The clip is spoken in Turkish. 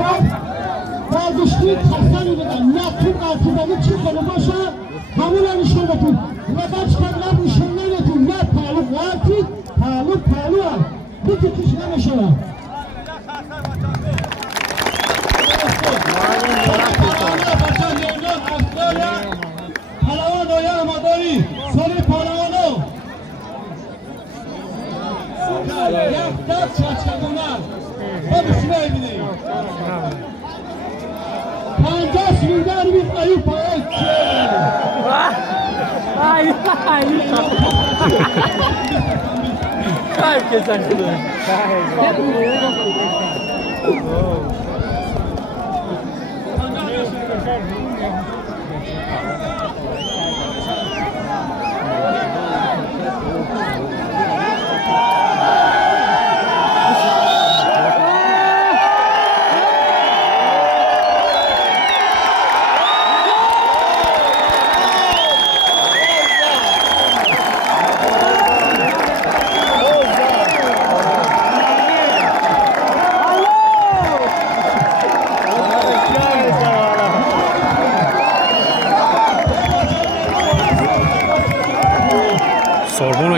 var. Vazgeçtiği kastan ilgiden nakil altından çıkanı başa kamulan işlemetin. Neden çıkarılan bu işlemetin? Ya pahalı var ki pahalı var. Bir tutuşma meşala. Palavano ya Amadori, soru palavano. Yakta çaçadılar. Hadi şuraya gideyim. Pancas milyar bir ayıp ayıp. Ay. Kalp kesen kılığı. Sorbonne